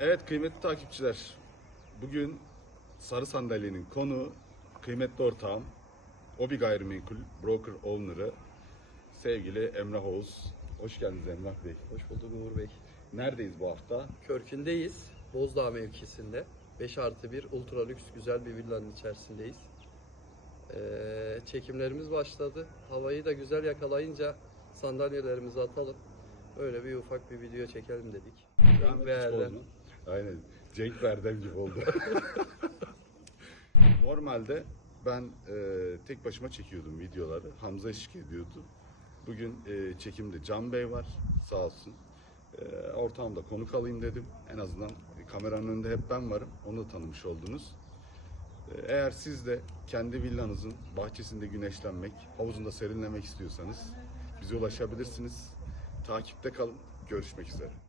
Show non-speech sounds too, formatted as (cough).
Evet kıymetli takipçiler. Bugün Sarı Sandalye'nin konu kıymetli ortağım Obi Gayrimenkul Broker Owner'ı sevgili Emrah Oğuz. Hoş geldiniz Emrah Bey. Hoş bulduk Uğur Bey. Neredeyiz bu hafta? Körkün'deyiz. Bozdağ mevkisinde. 5 artı 1 ultra lüks güzel bir villanın içerisindeyiz. Ee, çekimlerimiz başladı. Havayı da güzel yakalayınca sandalyelerimizi atalım. Öyle bir ufak bir video çekelim dedik. Rahmet. Uçoğlu'nun- Aynen. Cenk Verdem gibi oldu. (laughs) Normalde ben e, tek başıma çekiyordum videoları. Hamza eşlik ediyordu. Bugün e, çekimde Can Bey var. Sağ olsun. E, ortağımda konuk alayım dedim. En azından kameranın önünde hep ben varım. Onu da tanımış oldunuz. E, Eğer siz de kendi villanızın bahçesinde güneşlenmek, havuzunda serinlemek istiyorsanız bize ulaşabilirsiniz. Takipte kalın. Görüşmek üzere.